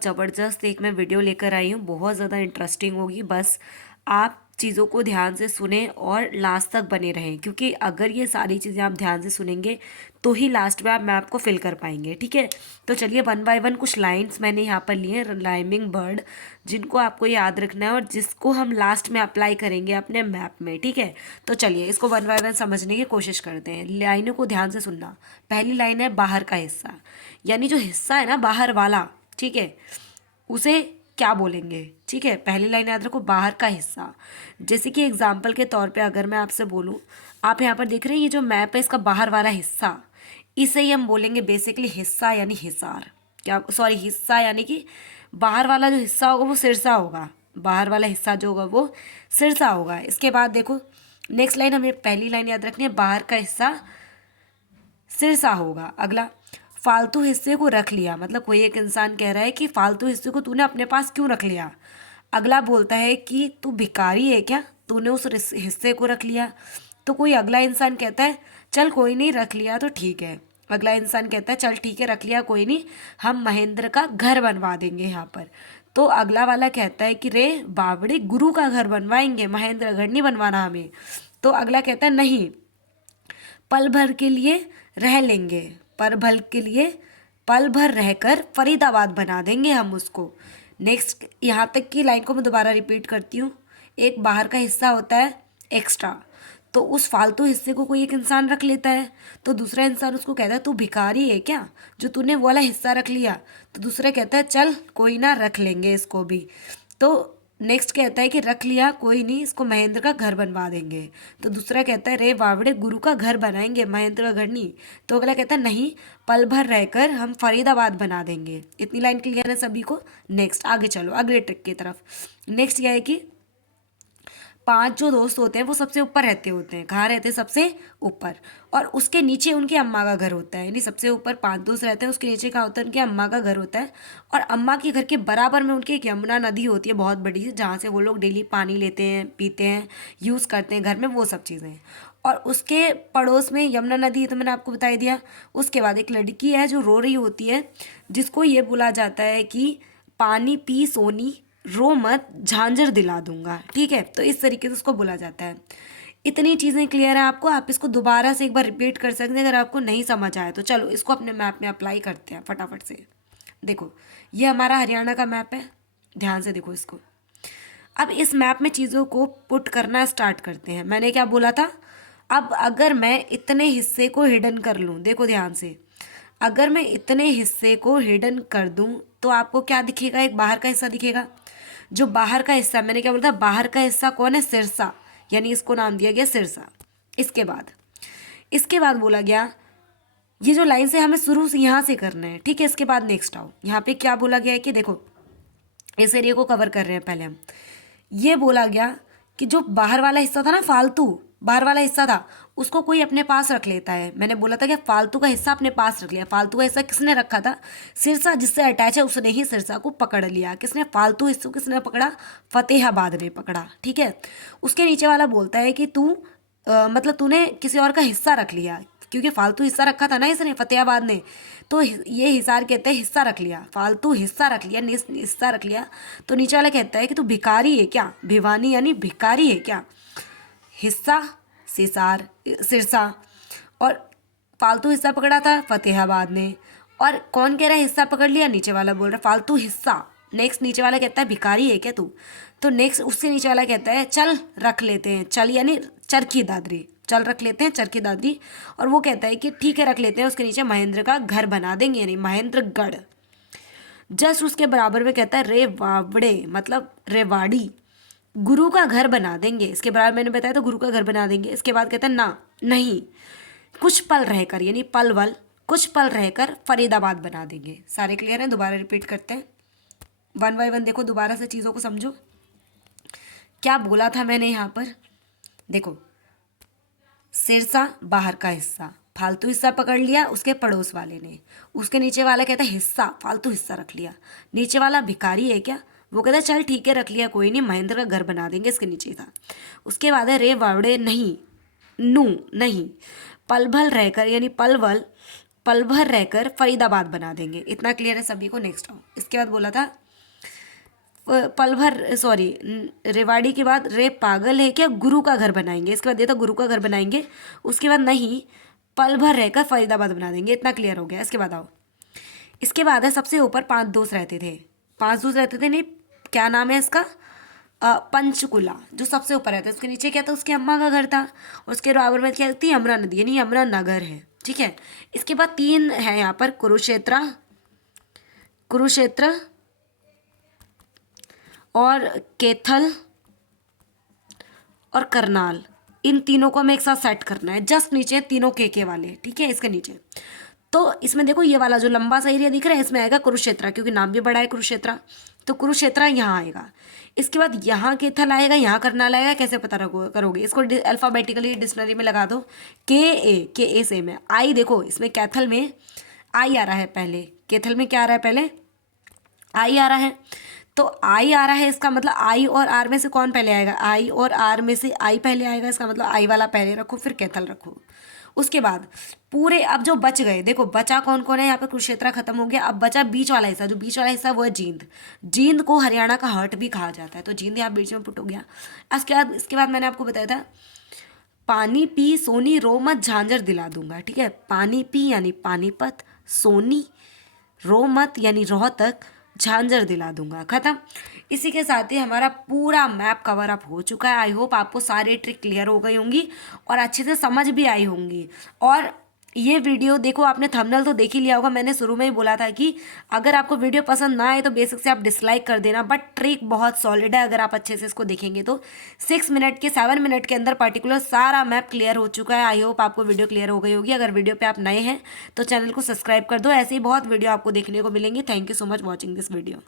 ज़बरदस्त एक मैं वीडियो लेकर आई हूँ, बहुत ज़्यादा इंटरेस्टिंग होगी। बस आप चीज़ों को ध्यान से सुने और लास्ट तक बने रहें, क्योंकि अगर ये सारी चीज़ें आप ध्यान से सुनेंगे तो ही लास्ट में आप मैप को फिल कर पाएंगे। ठीक है, तो चलिए वन बाय वन कुछ लाइंस मैंने यहाँ पर लिए राइमिंग वर्ड, जिनको आपको याद रखना है और जिसको हम लास्ट में अप्लाई करेंगे अपने मैप में। ठीक है, तो चलिए इसको वन बाय वन समझने की कोशिश करते हैं। लाइनों को ध्यान से सुनना। पहली लाइन है बाहर का हिस्सा, यानी जो हिस्सा है ना बाहर वाला, ठीक है, उसे क्या बोलेंगे। ठीक है, पहली लाइन याद रखो, बाहर का हिस्सा। जैसे कि एग्जाम्पल के तौर पे अगर मैं आपसे बोलूँ, आप यहाँ पर देख रहे हैं ये जो मैप है इसका बाहर वाला हिस्सा, इसे ही हम बोलेंगे बेसिकली हिस्सा यानी हिसार। क्या, सॉरी, हिस्सा यानी कि बाहर वाला जो हिस्सा होगा वो सिरसा होगा। बाहर वाला हिस्सा जो होगा वो सिरसा होगा। इसके बाद देखो नेक्स्ट लाइन, हमें पहली लाइन याद रखनी है, बाहर का हिस्सा सिरसा होगा। अगला, फालतू हिस्से को रख लिया, मतलब कोई एक इंसान कह रहा है कि फालतू हिस्से को तूने अपने पास क्यों रख लिया। अगला बोलता है कि तू भिखारी है क्या, तूने उस हिस्से को रख लिया। तो कोई अगला इंसान कहता है चल कोई नहीं, रख लिया तो ठीक है। अगला इंसान कहता है चल ठीक है रख लिया कोई नहीं, हम महेंद्र का घर बनवा देंगे यहाँ पर। तो अगला वाला कहता है कि रे बावड़े, गुरु का घर बनवाएंगे, महेंद्र घर नहीं बनवाना हमें। तो अगला कहता है नहीं, पल भर के लिए रह लेंगे, पल भर रहकर फरीदाबाद बना देंगे हम उसको। नेक्स्ट, यहाँ तक की लाइन को मैं दोबारा रिपीट करती हूँ। एक बाहर का हिस्सा होता है एक्स्ट्रा, तो उस फालतू हिस्से को कोई एक इंसान रख लेता है, तो दूसरा इंसान उसको कहता है तू भिखारी है क्या जो तूने वो वाला हिस्सा रख लिया। तो दूसरा कहता है चल कोई ना, रख लेंगे इसको भी। तो नेक्स्ट कहता है कि रख लिया कोई नहीं, इसको महेंद्र का घर बनवा देंगे। तो दूसरा कहता है रे वावड़े, गुरु का घर बनाएंगे, महेंद्र का घर नहीं। तो अगला कहता है नहीं, पल भर रहकर हम फरीदाबाद बना देंगे। इतनी लाइन क्लियर है सभी को। नेक्स्ट आगे चलो अगले ट्रिक की तरफ। नेक्स्ट यह है कि 5 जो दोस्त होते हैं वो सबसे ऊपर रहते होते हैं। कहाँ रहते हैं, सबसे ऊपर, और उसके नीचे उनकी अम्मा का घर होता है। यानी सबसे ऊपर 5 दोस्त रहते हैं, उसके नीचे क्या होता है, उनकी अम्मा का घर होता है। और अम्मा के घर के बराबर में उनकी एक यमुना नदी होती है बहुत बड़ी, जहाँ से वो लोग डेली पानी लेते हैं, पीते हैं, यूज़ करते हैं घर में, वो सब चीज़ें। और उसके पड़ोस में यमुना नदी है, तो मैंने आपको बता ही दिया। उसके बाद एक लड़की है जो रो रही होती है, जिसको ये बोला जाता है कि पानी पी सोनी, रो मत झांझर दिला दूंगा। ठीक है, तो इस तरीके से उसको बोला जाता है। इतनी चीज़ें क्लियर है आपको। आप इसको दोबारा से एक बार रिपीट कर सकते हैं अगर आपको नहीं समझ आया तो। चलो इसको अपने मैप में अप्लाई करते हैं फटाफट से। देखो ये हमारा हरियाणा का मैप है, ध्यान से देखो इसको। अब इस मैप में चीज़ों को पुट करना स्टार्ट करते हैं। मैंने क्या बोला था, अब अगर मैं इतने हिस्से को हिडन कर लूँ, देखो ध्यान से, अगर मैं इतने हिस्से को हिडन कर दूँ तो आपको क्या दिखेगा, एक बाहर का हिस्सा दिखेगा। जो बाहर का हिस्सा, मैंने क्या बोला था, बाहर का हिस्सा कौन है, सिरसा, यानी इसको नाम दिया गया सिरसा। इसके बाद बोला गया ये जो लाइन से हमें शुरू से यहाँ से करना है। ठीक है, इसके बाद नेक्स्ट आओ, यहाँ पे क्या बोला गया है कि देखो इस एरिया को कवर कर रहे हैं पहले हम। ये बोला गया कि जो बाहर वाला हिस्सा था ना, फालतू बाहर वाला हिस्सा था, उसको कोई अपने पास रख लेता है। मैंने बोला था कि फालतू का हिस्सा अपने पास रख लिया। फालतू का हिस्सा किसने रखा था, सिरसा जिससे अटैच है उसने ही सिरसा को पकड़ लिया। किसने, फालतू हिस्से को किसने पकड़ा, फतेहाबाद ने पकड़ा। ठीक है, उसके नीचे वाला बोलता है कि तू मतलब तूने किसी और का हिस्सा रख लिया, क्योंकि फालतू हिस्सा रखा था ना इसने, फतेहाबाद ने। तो ये हिसार कहते हैं हिस्सा रख लिया, फालतू हिस्सा रख लिया, हिस्सा रख लिया। तो नीचे वाला कहता है कि तू भिखारी है क्या, भिवानी यानी भिखारी है क्या। हिस्सा सिसार सिरसा, और फालतू हिस्सा पकड़ा था फतेहाबाद ने। और कौन कह रहा है हिस्सा पकड़ लिया, नीचे वाला बोल रहा है फालतू हिस्सा। नेक्स्ट नीचे वाला कहता है भिखारी है क्या तू। तो नेक्स्ट उससे नीचे वाला कहता है चल रख लेते हैं, चल यानी चरखी दादरी, चल रख लेते हैं चरखी दादरी। और वो कहता है कि ठीक है रख लेते हैं, उसके नीचे महेंद्र का घर बना देंगे, यानी महेंद्रगढ़। जस्ट उसके बराबर में कहता है रे वावड़े, मतलब रेवाड़ी, गुरु का घर बना देंगे। इसके बराबर मैंने बताया तो गुरु का घर बना देंगे। इसके बाद कहता है ना नहीं, कुछ पल रहकर, यानी पलवल, कुछ पल रहकर फरीदाबाद बना देंगे। सारे क्लियर हैं, दोबारा रिपीट करते हैं वन बाय वन। देखो दोबारा से चीज़ों को समझो, क्या बोला था मैंने यहाँ पर। देखो सिरसा बाहर का हिस्सा, फालतू हिस्सा पकड़ लिया उसके पड़ोस वाले ने। उसके नीचे वाला कहता है हिस्सा, फालतू हिस्सा रख लिया। नीचे वाला भिखारी है क्या, वो कहता है चल ठीक है रख लिया कोई नहीं, महेंद्र का घर बना देंगे, इसके नीचे था। उसके बाद है रे वावड़े नहीं, नू नहीं, पल भल रहकर, यानी पलवल, पल भर रहकर फरीदाबाद बना देंगे। इतना क्लियर है सभी को। नेक्स्ट आओ, इसके बाद बोला था पल भर, सॉरी, रेवाड़ी के बाद रे पागल है क्या गुरु का घर बनाएंगे। इसके बाद देता गुरु का घर बनाएंगे, उसके बाद नहीं पल भर रहकर फरीदाबाद बना देंगे। इतना क्लियर हो गया। इसके बाद आओ, इसके बाद है सबसे ऊपर 5 दोस्त रहते थे, 5 दोस्त रहते थे, नहीं क्या नाम है इसका, पंचकुला, जो सबसे ऊपर रहता है। उसके नीचे क्या था, उसकी अम्मा का घर था, और उसके बराबर में क्या थी, यमुना नदी, यानी यमुना नगर है। ठीक है। इसके बाद 3 है यहाँ पर, कुरुक्षेत्र और कैथल और करनाल, इन तीनों को हमें एक साथ सेट करना है। जस्ट नीचे तीनों के वाले, ठीक है, इसके नीचे। तो इसमें देखो ये वाला जो लंबा सा एरिया दिख रहा है, इसमें आएगा कुरुक्षेत्र, क्योंकि नाम भी बड़ा है कुरुक्षेत्र, तो कुरुक्षेत्र यहाँ आएगा। इसके बाद यहाँ कैथल आएगा, यहाँ करनाल आएगा। कैसे पता करोगे इसको, अल्फाबेटिकली डिक्शनरी में लगा दो, के ए से में आई। देखो इसमें कैथल में आई आ रहा है पहले, कैथल में क्या आ रहा है पहले, आई आ रहा है। तो आई आ रहा है, इसका मतलब आई और आर में से कौन पहले आएगा, आई और आर में से आई पहले आएगा। इसका मतलब आई वाला पहले रखो, फिर कैथल रखो। उसके बाद पूरे अब जो बच गए, देखो बचा कौन कौन है यहाँ पे, कुरुक्षेत्र खत्म हो गया। अब बचा बीच वाला हिस्सा, जो बीच वाला हिस्सा वो है जींद। जींद को हरियाणा का हर्ट भी कहा जाता है, तो जींद यहाँ बीच में पुट हो गया। इसके बाद मैंने आपको बताया था, पानी पी सोनी रो मत झांझर दिला दूंगा। ठीक है, पानी पी यानी पानीपत, सोनी रो मत यानी रोहतक, झांझर दिला दूंगा। खत्म। इसी के साथ ही हमारा पूरा मैप कवर अप हो चुका है। आई होप आपको सारी ट्रिक क्लियर हो गई होंगी और अच्छे से समझ भी आई होंगी। और ये वीडियो देखो, आपने थंबनेल तो देख ही लिया होगा। मैंने शुरू में ही बोला था कि अगर आपको वीडियो पसंद ना आए तो बेसिक से आप डिसलाइक कर देना, बट ट्रिक बहुत सॉलिड है। अगर आप अच्छे से इसको देखेंगे तो 7 मिनट के अंदर पर्टिकुलर सारा मैप क्लियर हो चुका है। आई होप आपको वीडियो क्लियर हो गई होगी। अगर वीडियो पे आप नए हैं तो चैनल को सब्सक्राइब कर दो, ऐसे ही बहुत वीडियो आपको देखने को मिलेंगी। Thank you so much watching this video.